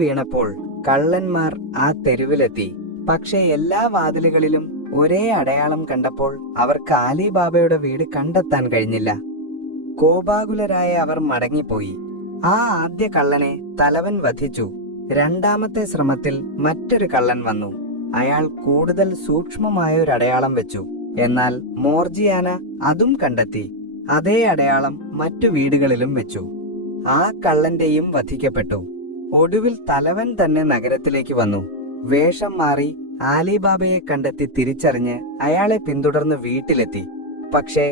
വീണപ്പോൾ കള്ളന്മാർ ആ തെരുവിലെത്തി. പക്ഷേ എല്ലാ വാതിലുകളിലും ഒരേ അടയാളം കണ്ടപ്പോൾ അവർക്ക് അലിബാബയുടെ വീട് കണ്ടെത്താൻ കഴിഞ്ഞില്ല. കോപാകുലരായ അവർ മടങ്ങിപ്പോയി. ആ ആദ്യ കള്ളനെ തലവൻ വധിച്ചു. രണ്ടാമത്തെ ശ്രമത്തിൽ മറ്റൊരു കള്ളൻ വന്നു. അയാൾ കൂടുതൽ സൂക്ഷ്മമായ ഒരു അടയാളം വെച്ചു. എന്നാൽ മോർജിയാന അതും കണ്ടെത്തി. അതേ അടയാളം മറ്റു വീടുകളിലും വെച്ചു. ആ കള്ളന്റെയും വധിക്കപ്പെട്ടു. ഒടുവിൽ തലവൻ തന്നെ നഗരത്തിലേക്ക് വന്നു. വേഷം മാറി അലിബാബയെ കണ്ടെത്തി തിരിച്ചറിഞ്ഞ് അയാളെ പിന്തുടർന്ന് വീട്ടിലെത്തി. പക്ഷേ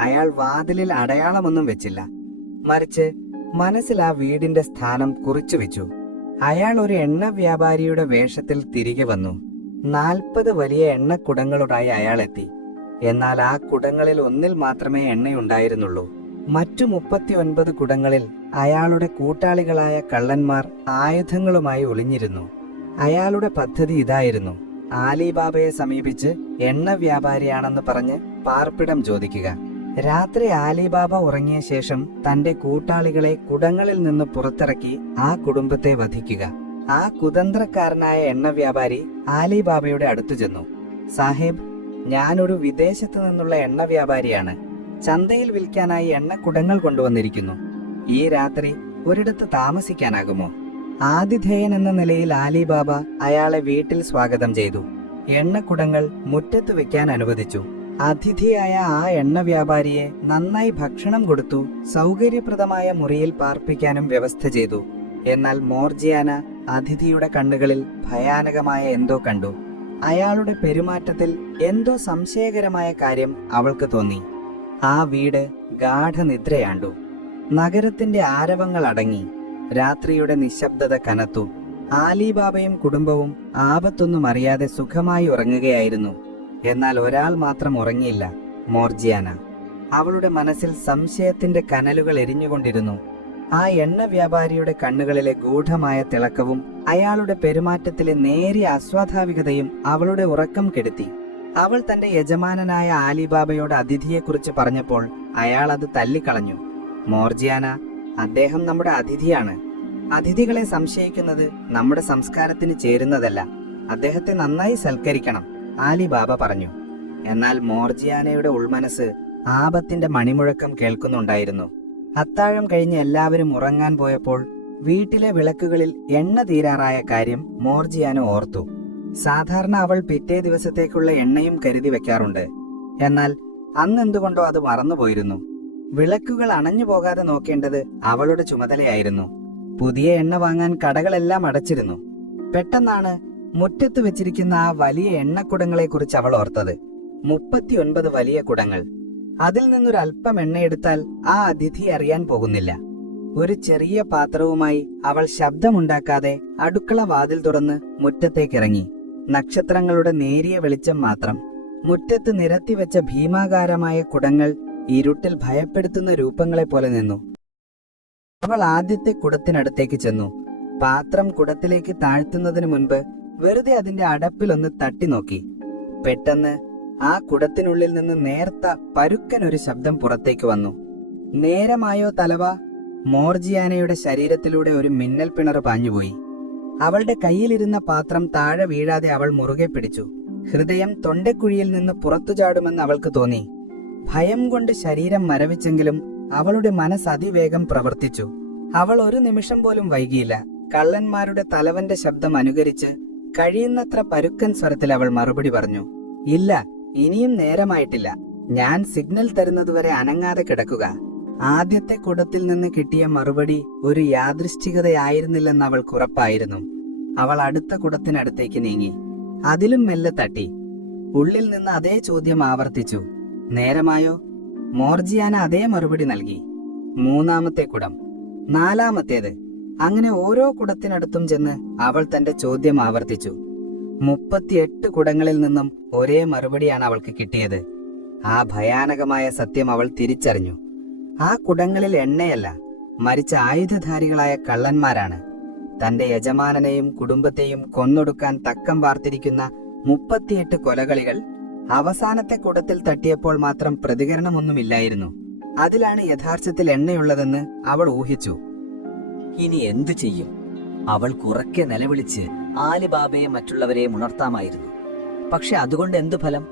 അയാൾ വാതിലിൽ അടയാളമൊന്നും വെച്ചില്ല. മറിച്ച് മനസ്സിൽ ആ വീടിന്റെ സ്ഥാനം കുറിച്ചു വെച്ചു. അയാൾ ഒരു എണ്ണ വ്യാപാരിയുടെ വേഷത്തിൽ തിരികെ വന്നു. 40 വലിയ എണ്ണക്കുടങ്ങളുമായി അയാൾ എത്തി. എന്നാൽ ആ കുടങ്ങളിൽ ഒന്നിൽ മാത്രമേ എണ്ണയുണ്ടായിരുന്നുള്ളൂ. മറ്റു 39 കുടങ്ങളിൽ അയാളുടെ കൂട്ടാളികളായ കള്ളന്മാർ ആയുധങ്ങളുമായി ഒളിഞ്ഞിരുന്നു. അയാളുടെ പദ്ധതി ഇതായിരുന്നു: അലിബാബയെ സമീപിച്ച് എണ്ണ വ്യാപാരിയാണെന്ന് പറഞ്ഞ് പാർപ്പിടം ചോദിക്കുക. രാത്രി അലിബാബ ഉറങ്ങിയ ശേഷം തന്റെ കൂട്ടാളികളെ കുടങ്ങളിൽ നിന്ന് പുറത്തിറക്കി ആ കുടുംബത്തെ വധിക്കുക. ആ കുതന്ത്രക്കാരനായ എണ്ണ വ്യാപാരി അലിബാബയുടെ അടുത്തു ചെന്നു. സാഹിബ്, ഞാനൊരു വിദേശത്ത് നിന്നുള്ള എണ്ണ വ്യാപാരിയാണ്. ചന്തയിൽ വിൽക്കാനായി എണ്ണക്കുടങ്ങൾ കൊണ്ടുവന്നിരിക്കുന്നു. ഈ രാത്രി ഒരിടത്ത് താമസിക്കാനാകുമോ? ആതിഥേയൻ എന്ന നിലയിൽ അലിബാബ അയാളെ വീട്ടിൽ സ്വാഗതം ചെയ്തു. എണ്ണക്കുടങ്ങൾ മുറ്റത്ത് വെക്കാൻ അനുവദിച്ചു. അതിഥിയായ ആ എണ്ണ വ്യാപാരിയെ നന്നായി ഭക്ഷണം കൊടുത്തു. സൗകര്യപ്രദമായ മുറിയിൽ പാർപ്പിക്കാനും വ്യവസ്ഥ ചെയ്തു. എന്നാൽ മോർജിയാന അതിഥിയുടെ കണ്ണുകളിൽ ഭയാനകമായ എന്തോ കണ്ടു. അയാളുടെ പെരുമാറ്റത്തിൽ എന്തോ സംശയകരമായ കാര്യം അവൾക്ക് തോന്നി. ആ വീട് ഗാഠനിദ്രയാണ്ടു. നഗരത്തിന്റെ ആരവങ്ങൾ അടങ്ങി. രാത്രിയുടെ നിശബ്ദത കനത്തു. അലിബാബയും കുടുംബവും ആപത്തൊന്നും അറിയാതെ സുഖമായി ഉറങ്ങുകയായിരുന്നു. എന്നാൽ ഒരാൾ മാത്രം ഉറങ്ങിയില്ല: മോർജിയാന. അവളുടെ മനസ്സിൽ സംശയത്തിന്റെ കനലുകൾ എരിഞ്ഞുകൊണ്ടിരുന്നു. ആ എണ്ണ വ്യാപാരിയുടെ കണ്ണുകളിലെ ഗൂഢമായ തിളക്കവും അയാളുടെ പെരുമാറ്റത്തിലെ നേരിയ അസ്വാഭാവികതയും അവളുടെ ഉറക്കം കെടുത്തി. അവൾ തന്റെ യജമാനനായ അലിബാബയോട് അതിഥിയെക്കുറിച്ച് പറഞ്ഞപ്പോൾ അയാൾ അത് തള്ളിക്കളഞ്ഞു. മോർജിയാന, അദ്ദേഹം നമ്മുടെ അതിഥിയാണ്. അതിഥികളെ സംശയിക്കുന്നത് നമ്മുടെ സംസ്കാരത്തിന് ചേരുന്നതല്ല. അദ്ദേഹത്തെ നന്നായി സൽക്കരിക്കണം, അലിബാബ പറഞ്ഞു. എന്നാൽ മോർജിയാനയുടെ ഉൾമനസ് ആപത്തിന്റെ മണിമുഴക്കം കേൾക്കുന്നുണ്ടായിരുന്നു. അത്താഴം കഴിഞ്ഞ് എല്ലാവരും ഉറങ്ങാൻ പോയപ്പോൾ വീട്ടിലെ വിളക്കുകളിൽ എണ്ണ തീരാറായ കാര്യം മോർജിയാന ഓർത്തു. സാധാരണ അവൾ പിറ്റേ ദിവസത്തേക്കുള്ള എണ്ണയും കരുതി വെക്കാറുണ്ട്. എന്നാൽ അന്നെന്തുകൊണ്ടോ അത് മറന്നുപോയിരുന്നു. വിളക്കുകൾ അണഞ്ഞു പോകാതെ നോക്കേണ്ടത് അവളുടെ ചുമതലയായിരുന്നു. പുതിയ എണ്ണ വാങ്ങാൻ കടകളെല്ലാം അടച്ചിരുന്നു. പെട്ടെന്നാണ് മുറ്റത്ത് വെച്ചിരിക്കുന്ന ആ വലിയ എണ്ണക്കുടങ്ങളെക്കുറിച്ച് അവൾ ഓർത്തത്. 39 വലിയ കുടങ്ങൾ. അതിൽ നിന്നൊരല്പം എണ്ണയെടുത്താൽ ആ അതിഥി അറിയാൻ പോകുന്നില്ല. ഒരു ചെറിയ പാത്രവുമായി അവൾ ശബ്ദമുണ്ടാക്കാതെ അടുക്കള വാതിൽ തുറന്ന് മുറ്റത്തേക്കിറങ്ങി. നക്ഷത്രങ്ങളുടെ നേരിയ വെളിച്ചം മാത്രം. മുറ്റത്ത് നിരത്തിവെച്ച ഭീമാകാരമായ കുടങ്ങൾ ഇരുട്ടിൽ ഭയപ്പെടുത്തുന്ന രൂപങ്ങളെ പോലെ നിന്നു. അവൾ ആദ്യത്തെ കുടത്തിനടുത്തേക്ക് ചെന്നു. പാത്രം കുടത്തിലേക്ക് താഴ്ത്തുന്നതിന് മുൻപ് വെറുതെ അതിന്റെ അടപ്പിലൊന്ന് തട്ടി നോക്കി. പെട്ടെന്ന് ആ കുടത്തിനുള്ളിൽ നിന്ന് നേർത്ത പരുക്കൻ ഒരു ശബ്ദം പുറത്തേക്ക് വന്നു. നേരമായോ തലവ? മോർജിയാനയുടെ ശരീരത്തിലൂടെ ഒരു മിന്നൽ പിണർ പാഞ്ഞുപോയി. അവളുടെ കയ്യിലിരുന്ന പാത്രം താഴെ വീഴാതെ അവൾ മുറുകെ പിടിച്ചു. ഹൃദയം തൊണ്ടക്കുഴിയിൽ നിന്ന് പുറത്തു ചാടുമെന്ന് അവൾക്ക് തോന്നി. ഭയം കൊണ്ട് ശരീരം മരവിച്ചെങ്കിലും അവളുടെ മനസ്സ് അതിവേഗം പ്രവർത്തിച്ചു. അവൾ ഒരു നിമിഷം പോലും വൈകിയില്ല. കള്ളന്മാരുടെ തലവന്റെ ശബ്ദം അനുകരിച്ച് കഴിയുന്നത്ര പരുക്കൻ സ്വരത്തിൽ അവൾ മറുപടി പറഞ്ഞു: ഇല്ല, ഇനിയും നേരമായിട്ടില്ല. ഞാൻ സിഗ്നൽ തരുന്നതുവരെ അനങ്ങാതെ കിടക്കുക. ആദ്യത്തെ കുടത്തിൽ നിന്ന് കിട്ടിയ മറുപടി ഒരു യാദൃശ്ചികതയായിരുന്നില്ലെന്ന് അവൾക്ക് ഉറപ്പായിരുന്നു. അവൾ അടുത്ത കുടത്തിനടുത്തേക്ക് നീങ്ങി. അതിലും മെല്ലെ തട്ടി. ഉള്ളിൽ നിന്ന് അതേ ചോദ്യം ആവർത്തിച്ചു: നേരമായോ? മോർജിയാന അതേ മറുപടി നൽകി. മൂന്നാമത്തെ കുടം, നാലാമത്തേത്. അങ്ങനെ ഓരോ കുടത്തിനടുത്തും ചെന്ന് അവൾ തന്റെ ചോദ്യം ആവർത്തിച്ചു. 38 കുടങ്ങളിൽ നിന്നും ഒരേ മറുപടിയാണ് അവൾക്ക് കിട്ടിയത്. ആ ഭയാനകമായ സത്യം അവൾ തിരിച്ചറിഞ്ഞു. ആ കുടങ്ങളിൽ എണ്ണയല്ല, മറിച്ച് ആയുധധാരികളായ കള്ളന്മാരാണ്. തന്റെ യജമാനനെയും കുടുംബത്തെയും കൊന്നൊടുക്കാൻ തക്കം പാർത്തിരിക്കുന്ന 38 കൊലകളികൾ. അവസാനത്തെ കുടത്തിൽ തട്ടിയപ്പോൾ മാത്രം പ്രതികരണമൊന്നുമില്ലായിരുന്നു. അതിലാണ് യഥാർത്ഥത്തിൽ എണ്ണയുള്ളതെന്ന് അവൾ ഊഹിച്ചു. ഇനി എന്തു ചെയ്യും? അവൾ കുറക്കെ നിലവിളിച്ച് ആലിബാബയെ മറ്റുള്ളവരെയും ഉണർത്താമായിരുന്നു. പക്ഷെ അതുകൊണ്ട് എന്തു ഫലം?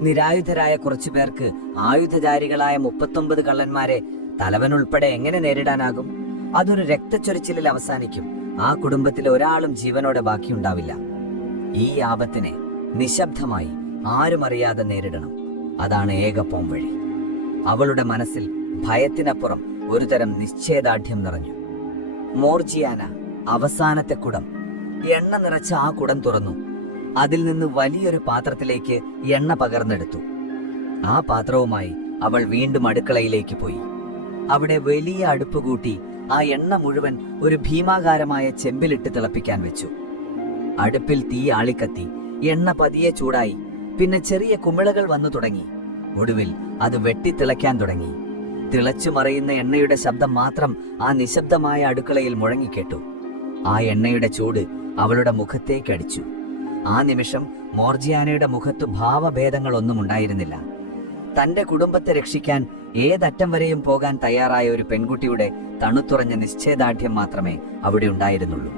നിരായുധരായ കുറച്ചു പേർക്ക് ആയുധധാരികളായ 39 കള്ളന്മാരെ തലവനുൾപ്പെടെ എങ്ങനെ നേരിടാനാകും? അതൊരു രക്തച്ചൊരിച്ചിലിൽ അവസാനിക്കും. ആ കുടുംബത്തിലെ ഒരാളും ജീവനോടെ ബാക്കിയുണ്ടാവില്ല. ഈ ആപത്തിനെ നിശബ്ദമായി ആരും അറിയാതെ നേരിടണം. അതാണ് ഏക പോംവഴി. അവളുടെ മനസ്സിൽ ഭയത്തിനപ്പുറം ഒരുതരം നിശ്ചയദാർഢ്യം നിറഞ്ഞു. മോർജിയാന അവസാനത്തെ കുടം, എണ്ണ നിറച്ച ആ കുടം തുറന്നു. അതിൽ നിന്ന് വലിയൊരു പാത്രത്തിലേക്ക് എണ്ണ പകർന്നെടുത്തു. ആ പാത്രവുമായി അവൾ വീണ്ടും അടുക്കളയിലേക്ക് പോയി. അവിടെ വലിയ അടുപ്പ് കൂട്ടി ആ എണ്ണ മുഴുവൻ ഒരു ഭീമാകാരമായ ചെമ്പിലിട്ട് തിളപ്പിക്കാൻ വെച്ചു. അടുപ്പിൽ തീ ആളിക്കത്തി, എണ്ണ പതിയെ ചൂടായി. പിന്നെ ചെറിയ കുമിളകൾ വന്നു തുടങ്ങി. ഒടുവിൽ അത് വെട്ടിത്തിളയ്ക്കാൻ തുടങ്ങി. തിളച്ചു മറയുന്ന എണ്ണയുടെ ശബ്ദം മാത്രം ആ നിശബ്ദമായ അടുക്കളയിൽ മുഴങ്ങിക്കേട്ടു. ആ എണ്ണയുടെ ചൂട് അവളുടെ മുഖത്തേക്കടിച്ചു. ആ നിമിഷം മോർജിയാനയുടെ മുഖത്തു ഭാവഭേദങ്ങളൊന്നും ഉണ്ടായിരുന്നില്ല. തന്റെ കുടുംബത്തെ രക്ഷിക്കാൻ ഏതറ്റം വരെയും പോകാൻ തയ്യാറായ ഒരു പെൺകുട്ടിയുടെ തണുത്തുറഞ്ഞ നിശ്ചയദാർഢ്യം മാത്രമേ അവിടെ ഉണ്ടായിരുന്നുള്ളൂ.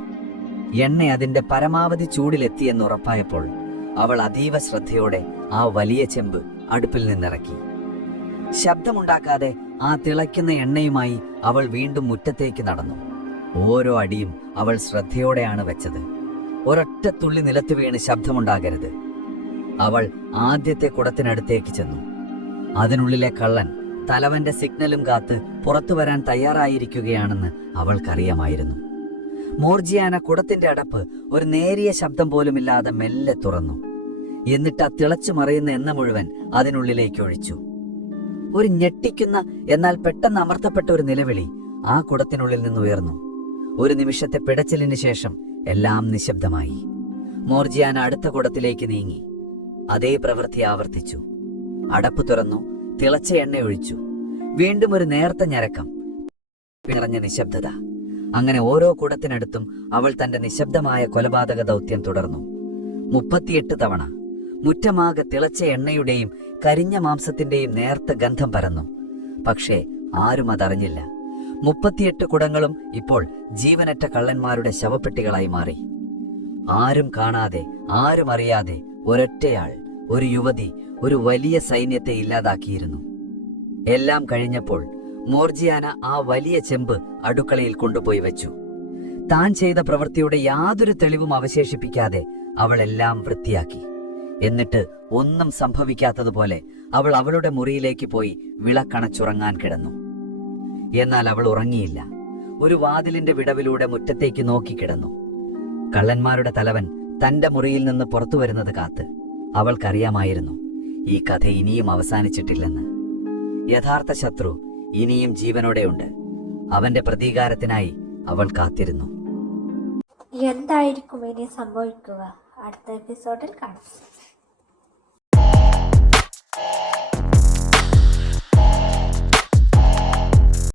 എണ്ണ അതിന്റെ പരമാവധി ചൂടിലെത്തിയെന്ന് ഉറപ്പായപ്പോൾ അവൾ അതീവ ശ്രദ്ധയോടെ ആ വലിയ ചെമ്പ് അടുപ്പിൽ നിന്നിറക്കി. ശബ്ദമുണ്ടാക്കാതെ ആ തിളയ്ക്കുന്ന എണ്ണയുമായി അവൾ വീണ്ടും മുറ്റത്തേക്ക് നടന്നു. ഓരോ അടിയും അവൾ ശ്രദ്ധയോടെയാണ് വെച്ചത്. ഒരൊറ്റ തുള്ളി നിലത്ത് വീണ് ശബ്ദമുണ്ടാകരുത്. അവൾ ആദ്യത്തെ കുടത്തിനടുത്തേക്ക് ചെന്നു. അതിനുള്ളിലെ കള്ളൻ തലവന്റെ സിഗ്നലും കാത്ത് പുറത്തു വരാൻ തയ്യാറായിരിക്കുകയാണെന്ന് അവൾക്കറിയാമായിരുന്നു. മോർജിയാന കുടത്തിന്റെ അടപ്പ് ഒരു നേരിയ ശബ്ദം പോലുമില്ലാതെ മെല്ലെ തുറന്നു. എന്നിട്ട് ആ തിളച്ചു മറയുന്ന എണ്ണ മുഴുവൻ അതിനുള്ളിലേക്ക് ഒഴിച്ചു. ഒരു ഞെട്ടിക്കുന്ന എന്നാൽ പെട്ടെന്ന് അമർത്തപ്പെട്ട ഒരു നിലവിളി ആ കുടത്തിനുള്ളിൽ നിന്ന് ഉയർന്നു. ഒരു നിമിഷത്തെ പിടച്ചിലിന് ശേഷം എല്ലാം നിശബ്ദമായി. മോർജിയാന അടുത്ത കുടത്തിലേക്ക് നീങ്ങി. അതേ പ്രവൃത്തി ആവർത്തിച്ചു. അടപ്പ് തുറന്നു, തിളച്ച എണ്ണ ഒഴിച്ചു. വീണ്ടും ഒരു നേർത്ത ഞരക്കം, നിറഞ്ഞ നിശബ്ദത. അങ്ങനെ ഓരോ കുടത്തിനടുത്തും അവൾ തന്റെ നിശബ്ദമായ കൊലപാതക ദൗത്യം തുടർന്നു. 38 തവണ. മുറ്റമാകെ തിളച്ച എണ്ണയുടെയും കരിഞ്ഞ മാംസത്തിന്റെയും നേർത്ത ഗന്ധം പരന്നു. പക്ഷേ ആരും അതറിഞ്ഞില്ല. 38 കുടങ്ങളും ഇപ്പോൾ ജീവനറ്റ കള്ളന്മാരുടെ ശവപ്പെട്ടികളായി മാറി. ആരും കാണാതെ, ആരും അറിയാതെ ഒരൊറ്റയാൾ, ഒരു യുവതി ഒരു വലിയ സൈന്യത്തെ ഇല്ലാതാക്കിയിരുന്നു. എല്ലാം കഴിഞ്ഞപ്പോൾ മോർജിയാന ആ വലിയ ചെമ്പ് അടുക്കളയിൽ കൊണ്ടുപോയി വെച്ചു. താൻ ചെയ്ത പ്രവൃത്തിയുടെ യാതൊരു തെളിവും അവശേഷിപ്പിക്കാതെ അവൾ എല്ലാം വൃത്തിയാക്കി. എന്നിട്ട് ഒന്നും സംഭവിക്കാത്തതുപോലെ അവൾ അവളുടെ മുറിയിലേക്ക് പോയി വിളക്കണച്ചുറങ്ങാൻ കിടന്നു. എന്നാൽ അവൾ ഉറങ്ങിയില്ല. ഒരു വാതിലിന്റെ വിടവിലൂടെ മുറ്റത്തേക്ക് നോക്കിക്കിടന്നു. കള്ളന്മാരുടെ തലവൻ തന്റെ മുറിയിൽ നിന്ന് പുറത്തു വരുന്നത് കാത്ത്. അവൾക്കറിയാമായിരുന്നു ഈ കഥ ഇനിയും അവസാനിച്ചിട്ടില്ലെന്ന്. യഥാർത്ഥ ശത്രു ഇനിയും ജീവനോടെയുണ്ട്. അവന്റെ പ്രതികാരത്തിനായി അവൾ കാത്തിരുന്നു. എന്തായിരിക്കും ഇനി സംഭവിക്കുക? അടുത്ത എപ്പിസോഡിൽ കാണാം.